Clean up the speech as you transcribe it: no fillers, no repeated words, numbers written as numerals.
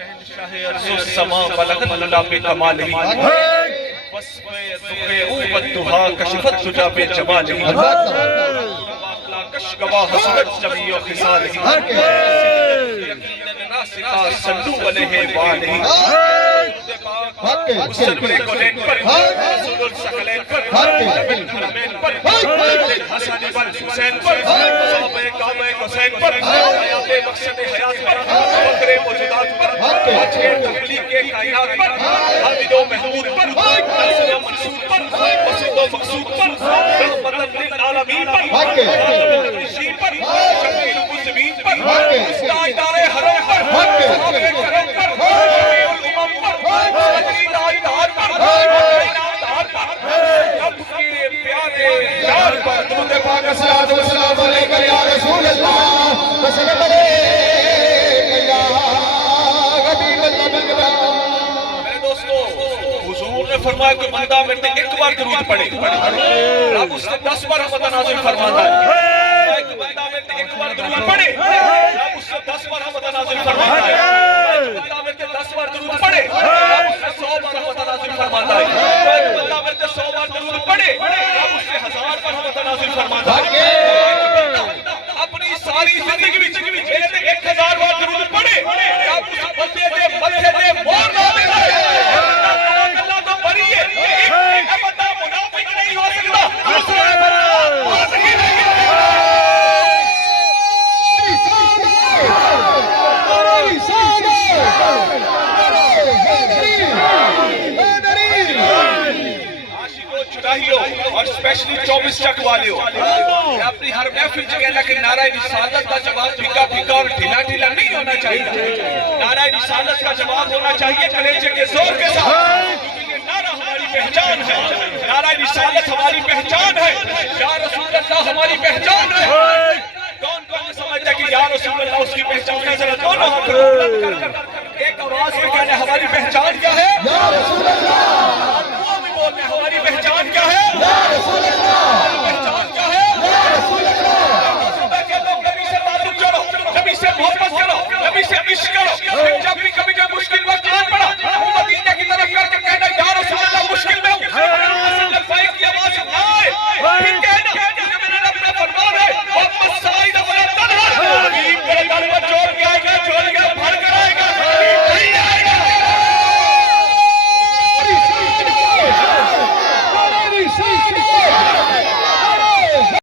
شہنشاہ ارض و سما بلغت للا پہ کمالہی وصف دخ اوبت دہا کشفت تجا پہ جمالہی کش گواہ حسنت جمیع خصالہی یقیناً ناسکا صلو علیہ وآلہ سرور کونین پر رسول الثقلین پر نبی الحرمین پر حسن بن حسین پر صحابہ کعبہ حسین پر حیات مقصد حیات پر فخر موجودات پر وجہ تخلیق کے کائنات پر حامد و محمود پر ناصر و منصور پر مقصود و مقصود پر رحمت للعالمین پر خاتم النبیین پر شفیع المذنبین پر مستعدار حرم پر صحابہ کرم پر جمیع الامم پر مدنی دائدار پر انعامدار پر رب کے پیارے یار پر درود پاک الصلاۃ والسلام علیکہ یا رسول اللہ وسلم علیکہ یا حبیب اللہ۔ میرے دوستو، حضور نے فرمایا کہ بندہ میرے ایک بار درود پڑھے رب اس سے 10 بار رحمت نازل فرماتا ہے۔ ایک بندہ میرے ایک بار درود پڑھے رب اس سے 10 بار رحمت نازل فرماتا ہے۔ ایک بندہ میرے 10 بار درود پڑھے رب اس سے 100 بار رحمت نازل فرماتا ہے۔ ایک بندہ میرے 100 بار درود پڑھے رب اس سے 1000 بار رحمت نازل فرماتا ہے۔ ایک بندہ اپنی ساری زندگی میں 1000 بار درود پڑھے رب اس بندے دے متھے تے مہر لا دے اللہ تو بری ہے۔ ایک بندہ منافق نہیں ہو سکتا، دوسرا بندہ فاسق نہیں ہے۔ اور اسپیشلی 24 چک والے ہو اپنی ہر محفل جگہ لیکن نعرہ رسالت کا جواب پھیکا پھیکا اور ڈھیلا ڈھیلا نہیں ہونا چاہیے۔ نعرہ رسالت کا جواب ہونا چاہیے کلیجے کے زور کے ساتھ، کیونکہ یہ نعرہ ہماری پہچان ہے، نعرہ رسالت ہماری پہچان ہے، یا رسول اللہ ہماری پہچان ہے۔ کون کون سمجھتا ہے کہ یا رسول اللہ اس کی پہچان ہے؟ ذرا دونوں ہاتھ بلند کر کر ایک آواز میں کہنا ہے ہماری پہچان کیا ہے؟ یا رسول اللہ۔ ہماری پہچان کیا ہے؟ یا رسول اللہ۔ ہماری پہچان کیا ہے؟